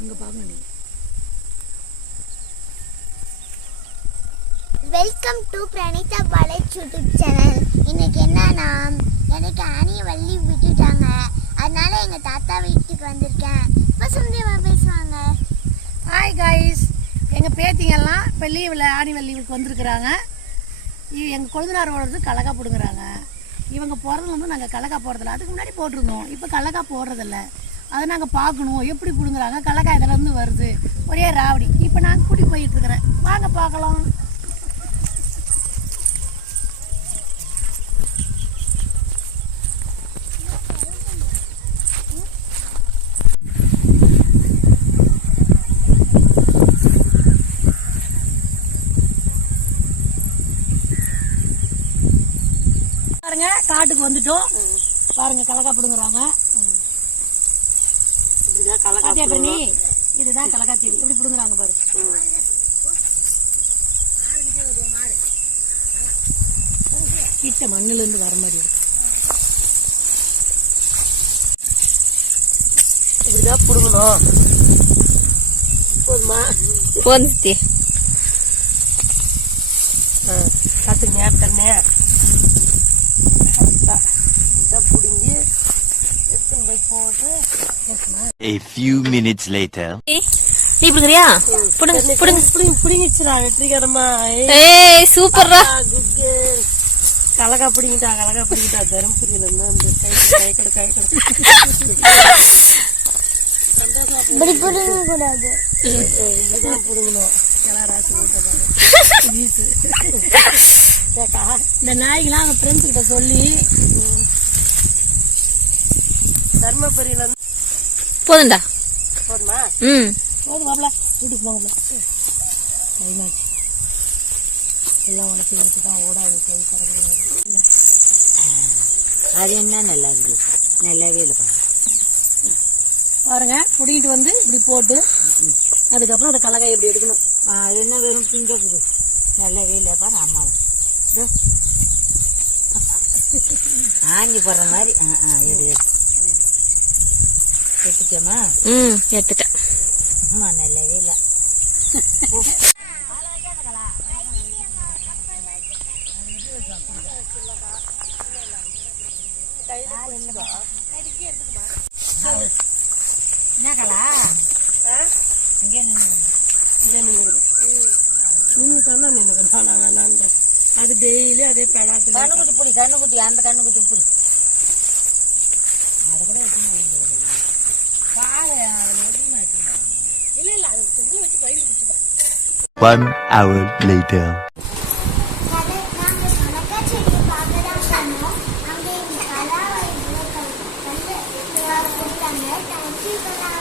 அங்கே பாருங்க நீ வெல்கம் டு பிரணீதா பாலேஜ் யூடியூப் சேனல் இன்னைக்கு என்னன்னா எனக்கு அணியை வள்ளி விட்டுட்டாங்க. அதனால எங்க தாத்தா வீட்டுக்கு வந்திருக்கேன். இப்போ சுந்தரமா பேசுவாங்க? ஹாய் காய்ஸ் எங்கள் பேத்திங்கெல்லாம் இப்போ லீவில் ஆனிவல் லீவுக்கு வந்திருக்கிறாங்க. எங்கள் கொழுந்தனார் ஓடுறது கலக்கா போடுங்கிறாங்க. இவங்க பிறந்தது வந்து நாங்கள் கலக்கா போடுறதில்ல. அதுக்கு முன்னாடி போட்டிருந்தோம். இப்போ கலக்கா போடுறதில்ல. அதை நாங்கள் பார்க்கணும். எப்படி பிடுங்குறாங்க? கலக்கா இதுலேருந்து வருது? ஒரே ராவடி. இப்போ நாங்கள் கூட்டி போயிட்டு இருக்கிறேன். வாங்க பார்க்கலாம். பாருங்க காட்டுக்கு வந்துட்டோம். பாருங்க கலக்கா பிடுங்குறாங்க. இதுதான் கலக்கா செடி. இப்படி பிடுங்குறாங்க பாரு. கிட்ட மண்ணுல இருந்து வர மாதிரி இருக்கு. இப்படிதான் பிடுங்கணும். போதுமா? போந்துச்சு காட்டுங்க தண்ணே A few minutes later. நீ பிடுங்குறியா? பிடுங்க பிடுங்க. பிடிங்க பிடிங்கிச்சுடா வெற்றிகரமா. ஏய். சூப்பர்ரா. கலகா பிடிங்கிட்டா கலகா பிடிங்கிட்டா. தருமபுரியில இருந்து அந்த கை கை கொடு கை கொடு. இப்படி பிடுங்க கூடாது. இதுதான் பிடுங்கணும். ஓட்டப்பாரு வீசு. கேக்கா? இந்த நாய்க்கெல்லாம் அவங்க ஃப்ரெண்ட்ஸ் கிட்ட சொல்லி. தர்மபுரியில இருந்து போதும்டா. போதுமா? ம். போதும் மாப்பிள. வீட்டுக்கு டைமாச்சு எல்லாம் உடச்சி உடச்சி தான் ஓடாது கை கறக்குறது அது என்ன நல்லா இருக்குது? நல்லாவே இல்லை பாருங்க பிடிக்கிட்டு வந்து இப்படி போட்டு அதுக்கப்புறம் அந்த கலகாய் இப்படி எடுக்கணும். அது என்ன வெறும் பிஞ்சக்குது நல்லாவே இல்லைப்பா அம்மா இதோ. ஆஞ்சி போடுற மாதிரி. ஆ ஆ எடு. எடு எடுத்துட்டியாம்மா? ம் எடுத்துட்டேன். அம்மா நல்லாவே இல்லை. என்னக்கலா இங்கே நின்று தானே நின்று நான் வேணான்றேன். அது டெய்லி அதே பெடாட்டு கண்ணுக்குட்டி புடி கண்ணுக்குட்டி அந்த கண்ணுக்குட்டி புடி. One hour later. Thank you.